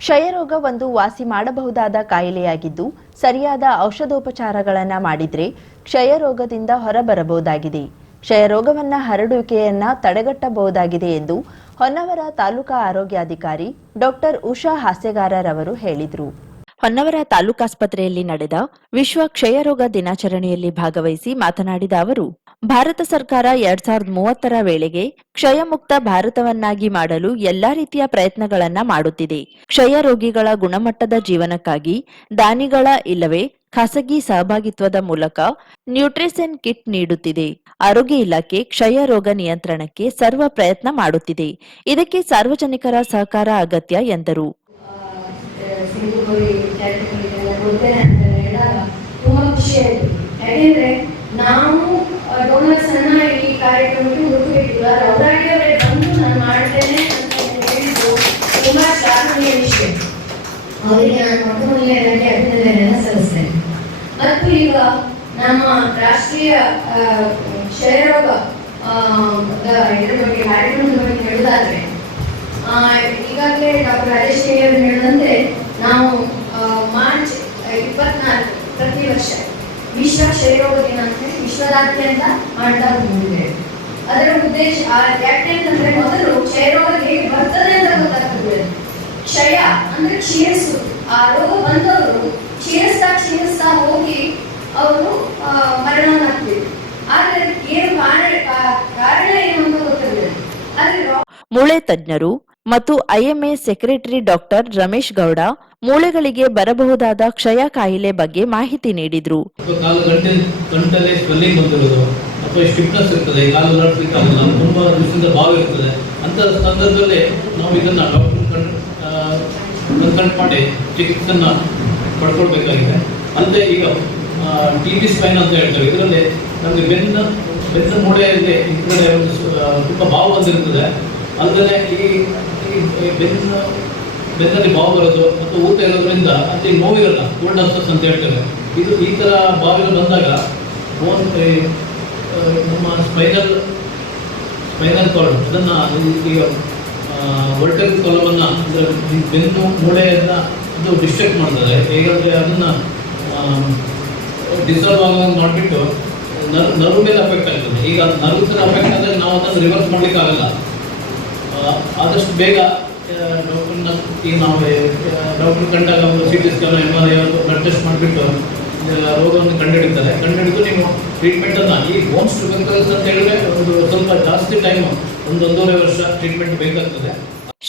ಕ್ಷಯರೋಗ ಒಂದು ವಾಸಿ ಮಾಡಬಹುದಾದ ಕಾಯಿಲೆಯಾಗಿದ್ದು ಸರಿಯಾದ ಔಷಧೋಪಚಾರಗಳನ್ನು ಮಾಡಿದ್ರೆ ಕ್ಷಯರೋಗದಿಂದ ಹೊರಬರಬಹುದಾಗಿದೆ. ಕ್ಷಯರೋಗವನ್ನ ಹರಡುವಿಕೆಯನ್ನ ತಡೆಗಟ್ಟಬಹುದಾಗಿದೆ ಎಂದು ಹೊನ್ನವರ ತಾಲೂಕಾ ಆರೋಗ್ಯಾಧಿಕಾರಿ ಡಾಕ್ಟರ್ ಉಷಾ ಹಾಸ್ಯಗಾರರವರು ಹೇಳಿದರು. ಹೊನ್ನವರ ತಾಲೂಕಾಸ್ಪತ್ರೆಯಲ್ಲಿ ನಡೆದ ವಿಶ್ವ ಕ್ಷಯರೋಗ ದಿನಾಚರಣೆಯಲ್ಲಿ ಭಾಗವಹಿಸಿ ಮಾತನಾಡಿದ ಅವರು, ಭಾರತ ಸರ್ಕಾರ 2030ರ ವೇಳೆಗೆ ಕ್ಷಯಮುಕ್ತ ಭಾರತವನ್ನಾಗಿ ಮಾಡಲು ಎಲ್ಲಾ ರೀತಿಯ ಪ್ರಯತ್ನಗಳನ್ನ ಮಾಡುತ್ತಿದೆ. ಕ್ಷಯ ರೋಗಿಗಳ ಗುಣಮಟ್ಟದ ಜೀವನಕ್ಕಾಗಿ ದಾನಿಗಳ ಇಲ್ಲವೇ ಖಾಸಗಿ ಸಹಭಾಗಿತ್ವದ ಮೂಲಕ ನ್ಯೂಟ್ರಿಷನ್ ಕಿಟ್ ನೀಡುತ್ತಿದೆ. ಆರೋಗ್ಯ ಇಲಾಖೆ ಕ್ಷಯ ರೋಗ ನಿಯಂತ್ರಣಕ್ಕೆ ಸರ್ವ ಪ್ರಯತ್ನ ಮಾಡುತ್ತಿದೆ. ಇದಕ್ಕೆ ಸಾರ್ವಜನಿಕರ ಸಹಕಾರ ಅಗತ್ಯ ಎಂದರು. ತುಂಬಾ ಖುಷಿ ಆಯ್ತು. ಯಾಕೆಂದ್ರೆ ನಾವು ಡೋನರ್ಸ್ ಅನ್ನ ಈ ಕಾರ್ಯಕ್ರಮಕ್ಕೆ ಹುಡುಕಬೇಕಿಲ್ಲ, ಅವರಾಗಿಯವರೇ ಬಂದು ನಾನು ಮಾಡ್ತೇನೆ ಅಂತ ಹೇಳಿದ್ದು ತುಂಬಾ ಶ್ಲಾಘನೀಯ ವಿಷಯ. ಅವರಿಗೆ ನಾನು ಮೊದಲನೇದಾಗಿ ಅಭಿನಂದನೆಯನ್ನು ಸಲ್ಲಿಸ್ತೇನೆ. ಮತ್ತು ಈಗ ನಮ್ಮ ರಾಷ್ಟ್ರೀಯ ಕ್ಷಯರೋಗ ಇದರ ಬಗ್ಗೆ ಕಾರ್ಯಕ್ರಮದ ಬಗ್ಗೆ ಹೇಳುವುದಾದ್ರೆ, ಈಗಾಗಲೇ ಡಾಕ್ಟರ್ ರಾಜೇಶ್ ಅವರು ಹೇಳಿದಂತೆ ನಾವು ಮಾರ್ಚ್ 24 ಪ್ರತಿ ವರ್ಷ ವಿಶ್ವ ಕ್ಷಯರೋಗ ದಿನ ಅಂತ ವಿಶ್ವದಾದ್ಯಂತ ಮಾಡ್ತಾ ಬಂದಿದ್ದೇವೆ. ಅದರ ಉದ್ದೇಶ ಯಾಕೆ ಅಂತಂದ್ರೆ, ಮೊದಲು ಕ್ಷಯರೋಗ ಹೇಗೆ ಬರ್ತದೆ ಅಂತ ಗೊತ್ತಾಗ್ತದೆ. ಕ್ಷಯ ಅಂದ್ರೆ ಕ್ಷೀಣಿಸು, ಆ ರೋಗ ಬಂದವರು ಕ್ಷೀಣಿಸ್ತಾ ಹೋಗಿ ಅವರು ಮರಣವಾಗ್ತಿದ್ರು. ಆದ್ರೆ ಏನು ಕಾರಣ ಏನು ಅಂತ ಗೊತ್ತಿರಲಿಲ್ಲ. ಆದ್ರೆ ಮೂಳೆ ತಜ್ಞರು ಮತ್ತು IMA secretary doctor Ramesh Gowda ಮೂಳೆಗಳಿಗೆ ಬರಬಹುದಾದ ಕ್ಷಯ ಕಾಯಿಲೆ ಬಗ್ಗೆ ಮಾಹಿತಿ ನೀಡಿದ್ರು. ಗಂಟಲೆ ಸ್ವೆಲ್ಲಿಂಗ್ ಬಂದಿರೋದು ಅಥವಾ ಸ್ಟಿಫ್ನೆಸ್ ಇರ್ತದೆ, ಕಾಲು ನಡಿಸಲಿಕ್ಕಾಗಲ್ಲ, ತುಂಬಾ ದಿವಸದಿಂದ ಭಾವ ಇರ್ತದೆ. ಅಂತ ಸಂದರ್ಭದಲ್ಲಿ ನಾವು ಇದನ್ನ ಡಾಕ್ಟರ್ ಕನ್ಸಲ್ಟ್ ಮಾಡಿ ಚಿಕಿತ್ಸೆಯನ್ನ ಪಡ್ಕೊಳ್ಬೇಕಾಗಿದೆ. ಅಲ್ಲದೆ ಈಗ ಟಿಬಿ ಸ್ಪೈನ್ ಅಂತ ಹೇಳ್ತೇವೆ. ಇದರಲ್ಲಿ ನಮಗೆ ಬೆನ್ನ ಮೂಳೆಯಲ್ಲಿ ಈ ಕಡೆ ತುಂಬ ಭಾವ ಬಂದಿರ್ತದೆ. ಅಲ್ಲದೆ ಈ ಬೆನ್ನಲ್ಲಿ ಬಾವು ಬರೋದು ಮತ್ತು ಊತ ಇರೋದ್ರಿಂದ ಅತಿ ನೋವಿರಲ್ಲ, ಕೋಲ್ಡ್ ಅಪ್ಸೆಸ್ ಅಂತ ಹೇಳ್ತೇವೆ. ಇದು ಈ ಥರ ಬಾವಿಗಳು ಬಂದಾಗ ನಮ್ಮ ಸ್ಪೈನಲ್ ಕಾರ್ಡ್ ಅದನ್ನು ಈಗ ವರ್ಟೆಲ್ ಕಾಲಮನ್ನು ಅಂದರೆ ಬೆನ್ನು ಮೂಳೆಯನ್ನು ಅದು ಡಿಸ್ಟ್ರಕ್ಟ್ ಮಾಡ್ತದೆ. ಹೇಗಂದರೆ ಅದನ್ನು ಡಿಸಾಲ್ವ್ ಆಗೋದು ಮಾಡಿಬಿಟ್ಟು ನರ್ವ್ ಮೇಲೆ ಅಫೆಕ್ಟ್ ಆಗ್ತದೆ. ಈಗ ನರ್ವ್ಸ್ ಅಫೆಕ್ಟ್ ಆದಾಗ ನಾವು ಅದನ್ನು ರಿವರ್ಸ್ ಮಾಡಲಿಕ್ಕಾಗಲ್ಲ. ಆದಷ್ಟು ಬೇಗ ಡಾಕ್ಟರ್ನ ಈಗ ನಾವು ಡಾಕ್ಟರ್ ಕಂಡಾಗ ಒಂದು CT scan MRI blood test ಮಾಡಿಬಿಟ್ಟು ರೋಗವನ್ನು ಕಂಡುಹಿಡಿದು ನೀವು ಟ್ರೀಟ್ಮೆಂಟನ್ನು ಈ ಬೋನ್ಸ್ ಟ್ಯೂಬರ್ಕ್ಯುಲೋಸಿಸ್ ಅಂತ ಹೇಳಿದ್ರೆ ಒಂದು ಸ್ವಲ್ಪ ಜಾಸ್ತಿ ಟೈಮ್ 1.5 ವರ್ಷ ಟ್ರೀಟ್ಮೆಂಟ್ ಬೇಕಾಗ್ತದೆ.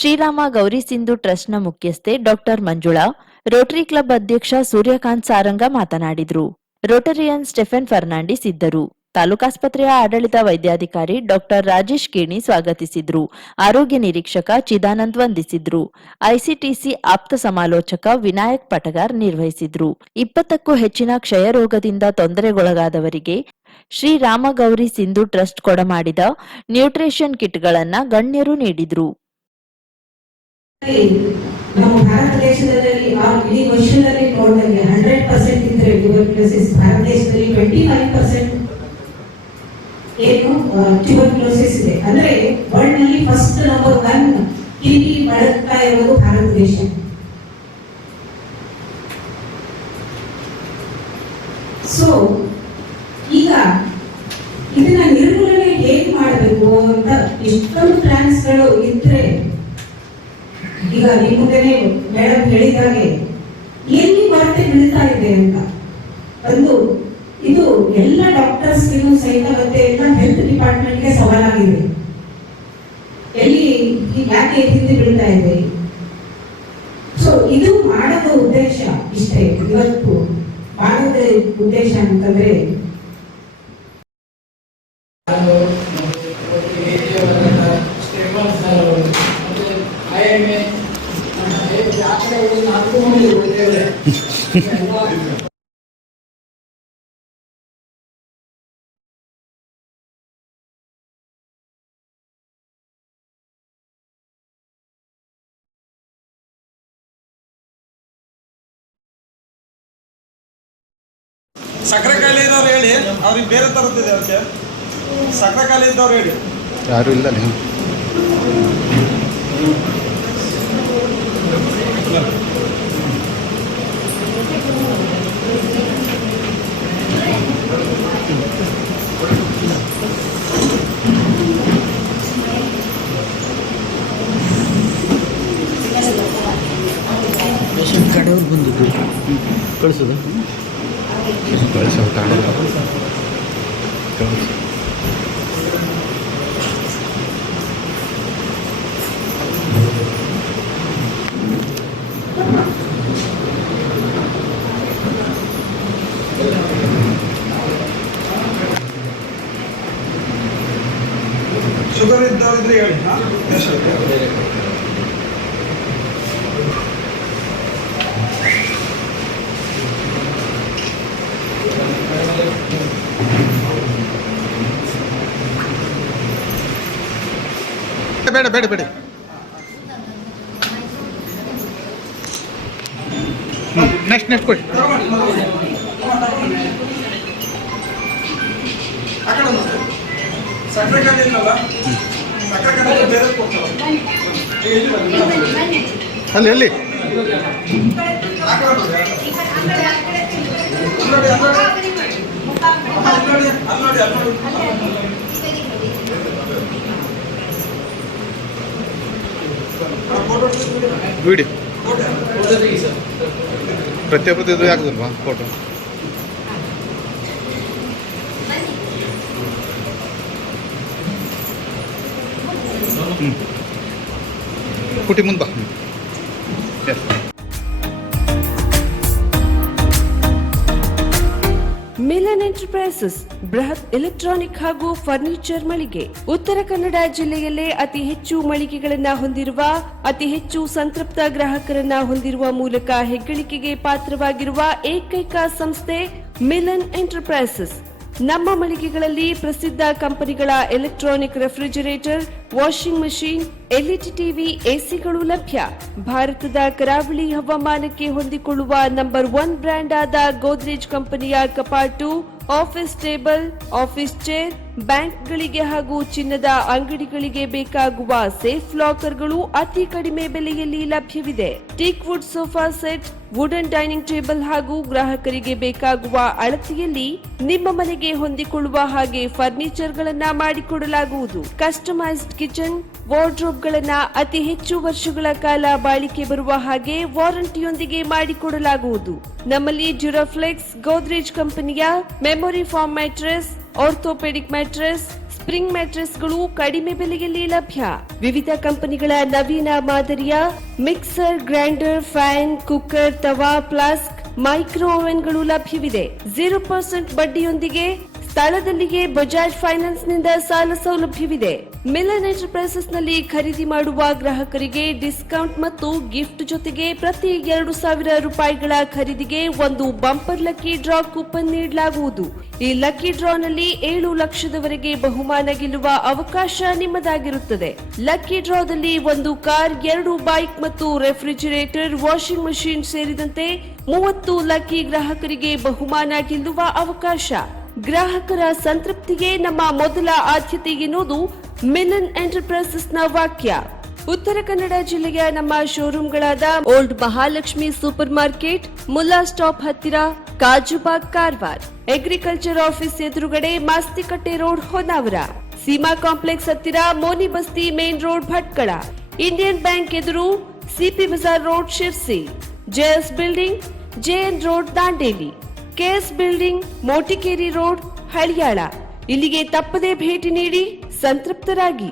ಶ್ರೀರಾಮ ಗೌರಿ ಸಿಂಧು ಟ್ರಸ್ಟ್ನ ಮುಖ್ಯಸ್ಥೆ ಡಾಕ್ಟರ್ ಮಂಜುಳಾ, ರೋಟರಿ ಕ್ಲಬ್ ಅಧ್ಯಕ್ಷ ಸೂರ್ಯಕಾಂತ್ ಸಾರಂಗ ಮಾತನಾಡಿದರು. ರೋಟರಿಯನ್ ಸ್ಟೆಫೆನ್ ಫರ್ನಾಂಡಿಸ್ ಇದ್ದರು. ತಾಲೂಕಾಸ್ಪತ್ರೆಯ ಆಡಳಿತ ವೈದ್ಯಾಧಿಕಾರಿ ಡಾಕ್ಟರ್ ರಾಜೇಶ್ ಕೇಣಿ ಸ್ವಾಗತಿಸಿದ್ರು. ಆರೋಗ್ಯ ನಿರೀಕ್ಷಕ ಚಿದಾನಂದ್ ವಂದಿಸಿದ್ರು. ಐಸಿಟಿಸಿ ಆಪ್ತ ಸಮಾಲೋಚಕ ವಿನಾಯಕ್ ಪಟಗಾರ್ ನಿರ್ವಹಿಸಿದ್ರು. 20ಕ್ಕೂ ಹೆಚ್ಚಿನ ಕ್ಷಯರೋಗದಿಂದ ತೊಂದರೆಗೊಳಗಾದವರಿಗೆ ಶ್ರೀರಾಮಗೌರಿ ಸಿಂಧು ಟ್ರಸ್ಟ್ ಕೊಡಮಾಡಿದ ನ್ಯೂಟ್ರಿಷನ್ ಕಿಟ್ಗಳನ್ನ ಗಣ್ಯರು ನೀಡಿದ್ರು. ನಮ್ಮ ಭಾರತ ದೇಶದಲ್ಲಿ ಇಡೀ ವರ್ಷದಲ್ಲಿ ನೋಡಿದ್ರೆ 100% ಇದ್ರೆ ಟ್ಯೂಬರ್ಕ್ಯುಲೋಸಿಸ್, ಭಾರತ ದೇಶದಲ್ಲಿ 25% ಏನು ಟ್ಯೂಬರ್ಕ್ಯುಲೋಸಿಸ್ ಇದೆ. ಅಂದ್ರೆ ವರ್ಲ್ಡ್ ನಲ್ಲಿ ಫಸ್ಟ್ ನಂಬರ್ 1 ಇಲ್ಲಿ ಬಳಸ್ತಾ ಇರೋದು ಭಾರತ ದೇಶ. ಸೊ ಈಗ ಇದನ್ನ ನಿರ್ಮೂಲನೆ ಹೇಗೆ ಮಾಡಬೇಕು ಅಂತ ಎಷ್ಟೊಂದು ಪ್ಲಾನ್ಸ್ಗಳು ಇದ್ರೆ, ಈಗ ನಿಮ್ಮದೇನೆ ಮೇಡಮ್ ಹೇಳಿದಾಗೆ ಎಲ್ಲಿ ಕೊರತೆ ಬೀಳ್ತಾ ಇದೆ ಅಂತ ಒಂದು ಇದು ಎಲ್ಲ ಡಾಕ್ಟರ್ಸ್ಗೂ ಸಹಿತ ಮತ್ತೆ ಎಲ್ಲ ಹೆಲ್ತ್ ಡಿಪಾರ್ಟ್ಮೆಂಟ್ಗೆ ಸವಾಲಾಗಿದೆ. ಎಲ್ಲಿ ಯಾಕೆ ಹಿಂದೆ ಬೀಳ್ತಾ ಇದೆ. ಸೊ ಇದು ಮಾಡೋದ ಉದ್ದೇಶ ಇಷ್ಟೇ. ಇವತ್ತು ಮಾಡೋದ ಉದ್ದೇಶ ಅಂತಂದ್ರೆ ಸಕ್ಕರೆ ಕಾಯಿಲೆ ಇದ್ದವ್ರು ಹೇಳಿ, ಅವ್ರಿಗೆ ಬೇರೆ ತರುತ್ತಿದೆ. ಅವ್ರಿಗೆ ಸಕ್ಕರೆ ಕಾಯಿಲೆ ಇದ್ದವ್ರು ಹೇಳಿ. ಯಾರು ಇಲ್ಲ ನೀವು ಕಡೆಯವ್ರು ಬಂದದ್ದು ಕಳಿಸೋದು ಶುಗರ್ ಇದ್ದವರಿದ್ರೆ ಹೇಳಿ. ಬೇಡ ಬೇಡ ಬೇಡ ನೆಕ್ಸ್ಟ್ ಕೊಡಿ. ಸಕ್ಕರೆ ಖಾಲಿ ಇಲ್ಲಲ್ಲ, ಸಕ್ಕರೆ ಖಾಲಿ ಬೇರೆ ಕೊಡ್ತಾರೆ. ಅಲ್ಲಿ ಅಲ್ಲಿ ವಿಡಿಯೋ ಪ್ರತಿಯೊಬ್ಬರದ್ದು ಇದು ಆಗುದಿಲ್ವಾ ಫೋಟೋ? ಕುಟಿ ಮುಂದೆ ಬಾ. ಮಿಲನ್ ಎಂಟರ್ಪ್ರೈಸಸ್ ಬೃಹತ್ ಎಲೆಕ್ಟ್ರಾನಿಕ್ ಹಾಗೂ ಫರ್ನಿಚರ್ ಮಳಿಗೆ. ಉತ್ತರ ಕನ್ನಡ ಜಿಲ್ಲೆಯಲ್ಲೇ ಅತಿ ಹೆಚ್ಚು ಮಳಿಗೆಗಳನ್ನ ಹೊಂದಿರುವ, ಅತಿ ಹೆಚ್ಚು ಸಂತೃಪ್ತ ಗ್ರಾಹಕರನ್ನ ಹೊಂದಿರುವ ಮೂಲಕ ಹೆಗ್ಗಳಿಕೆಗೆ ಪಾತ್ರವಾಗಿರುವ ಏಕೈಕ ಸಂಸ್ಥೆ ಮಿಲನ್ ಎಂಟರ್ಪ್ರೈಸಸ್. ನಮ್ಮ ಮಳಿಗೆಗಳಲ್ಲಿ ಪ್ರಸಿದ್ಧ ಕಂಪನಿಗಳ electronic refrigerator, washing machine, LED TV, ಎಸಿಗಳು ಲಭ್ಯ. ಭಾರತದ ಕರಾವಳಿ ಹವಾಮಾನಕ್ಕೆ ಹೊಂದಿಕೊಳ್ಳುವ ನಂಬರ್ 1 ಬ್ರ್ಯಾಂಡ್ ಆದ ಗೋದ್ರೇಜ್ ಕಂಪನಿಯ ಕಪಾಟು, ಆಫೀಸ್ ಟೇಬಲ್, ಆಫೀಸ್ ಚೇರ್, ಬ್ಯಾಂಕ್ಗಳಿಗೆ ಹಾಗೂ ಚಿನ್ನದ ಅಂಗಡಿಗಳಿಗೆ ಬೇಕಾಗುವ ಸೇಫ್ ಲಾಕರ್ಗಳು ಅತಿ ಕಡಿಮೆ ಬೆಲೆಯಲ್ಲಿ ಲಭ್ಯವಿದೆ. Teak wood sofa set, wooden dining table ಹಾಗೂ ಗ್ರಾಹಕರಿಗೆ ಬೇಕಾಗುವ ಅಳತೆಯಲ್ಲಿ ನಿಮ್ಮ ಮನೆಗೆ ಹೊಂದಿಕೊಳ್ಳುವ ಹಾಗೆ ಫರ್ನಿಚರ್ ಗಳನ್ನ ಮಾಡಿಕೊಡಲಾಗುವುದು. ಕಸ್ಟಮೈಸ್ಡ್ ಕಿಚನ್, ವಾರ್ಡ್ರೋಬ್ ಗಳನ್ನ ಅತಿ ಹೆಚ್ಚು ವರ್ಷಗಳ ಕಾಲ ಬಾಳಿಕೆ ಬರುವ ಹಾಗೆ ವಾರಂಟಿಯೊಂದಿಗೆ ಮಾಡಿಕೊಡಲಾಗುವುದು. ನಮ್ಮಲ್ಲಿ ಡ್ಯೂರಾಫ್ಲೆಕ್ಸ್, ಗೋದ್ರೇಜ್ ಕಂಪನಿಯ memory foam mattress, orthopaedic mattress, spring ಮ್ಯಾಟ್ರೆಸ್ಗಳು ಕಡಿಮೆ ಬೆಲೆಯಲ್ಲಿ ಲಭ್ಯ. ವಿವಿಧ ಕಂಪನಿಗಳ ನವೀನ ಮಾದರಿಯ ಮಿಕ್ಸರ್, ಗ್ರೈಂಡರ್, ಫ್ಯಾನ್, ಕುಕ್ಕರ್, ತವಾ, ಫ್ಲಾಸ್ಕ್, ಮೈಕ್ರೋ ಓವೆನ್ಗಳು ಲಭ್ಯವಿದೆ. 0% ಬಡ್ಡಿಯೊಂದಿಗೆ ಸ್ಥಳದಲ್ಲಿಯೇ ಬಜಾಜ್ ಫೈನಾನ್ಸ್ ನಿಂದ ಸಾಲ ಸೌಲಭ್ಯವಿದೆ. ಮಿಲನ್ ಎಂಟರ್ಪ್ರೈಸಸ್ ನಲ್ಲಿ ಖರೀದಿ ಮಾಡುವ ಗ್ರಾಹಕರಿಗೆ ಡಿಸ್ಕೌಂಟ್ ಮತ್ತು ಗಿಫ್ಟ್ ಜೊತೆಗೆ ಪ್ರತಿ 2,000 ರೂಪಾಯಿಗಳ ಖರೀದಿಗೆ ಒಂದು ಬಂಪರ್ ಲಕ್ಕಿ ಡ್ರಾ ಕೂಪನ್ ನೀಡಲಾಗುವುದು. ಈ ಲಕ್ಕಿ ಡ್ರಾ ನಲ್ಲಿ 7 ಲಕ್ಷದವರೆಗೆ ಬಹುಮಾನ ಗೆಲ್ಲುವ ಅವಕಾಶ ನಿಮ್ಮದಾಗಿರುತ್ತದೆ. ಲಕ್ಕಿ ಡ್ರಾದಲ್ಲಿ 1 ಕಾರ್, 2 ಬೈಕ್ ಮತ್ತು ರೆಫ್ರಿಜರೇಟರ್, ವಾಷಿಂಗ್ ಮಷೀನ್ ಸೇರಿದಂತೆ 30 ಲಕ್ಕಿ ಗ್ರಾಹಕರಿಗೆ ಬಹುಮಾನ ಗೆಲ್ಲುವ ಅವಕಾಶ. ಗ್ರಾಹಕರ ಸಂತೃಪ್ತಿಗೆ ನಮ್ಮ ಮೊದಲ ಆದ್ಯತೆ ಎನ್ನುವುದು ಮಿಲನ್ ಎಂಟರ್ಪ್ರೈಸಸ್ ನ ವಾಕ್ಯ. ಉತ್ತರ ಕನ್ನಡ ಜಿಲ್ಲೆಯ ನಮ್ಮ ಶೋರೂಮ್ಗಳಾದ old Mahalakshmi super market, Mulla stop ಹತ್ತಿರ, ಕಾಜುಬಾಗ್, ಕಾರವಾರ, ಅಗ್ರಿಕಲ್ಚರ್ ಆಫೀಸ್ ಎದುರುಗಡೆ, ಮಾಸ್ತಿಕಟ್ಟೆ ರೋಡ್, ಹೊನ್ನಾವರ, ಸೀಮಾ ಕಾಂಪ್ಲೆಕ್ಸ್ ಹತ್ತಿರ, Moni Basti main road, Bhatkal, Indian bank ಎದುರು, CP Bazar road, Sirsi, JS building, JN road, Dandeli, KS building, Motikeri road, Haliyal. ಇಲ್ಲಿಗೆ ತಪ್ಪದೇ ಭೇಟಿ ನೀಡಿ ಸಂತೃಪ್ತರಾಗಿ.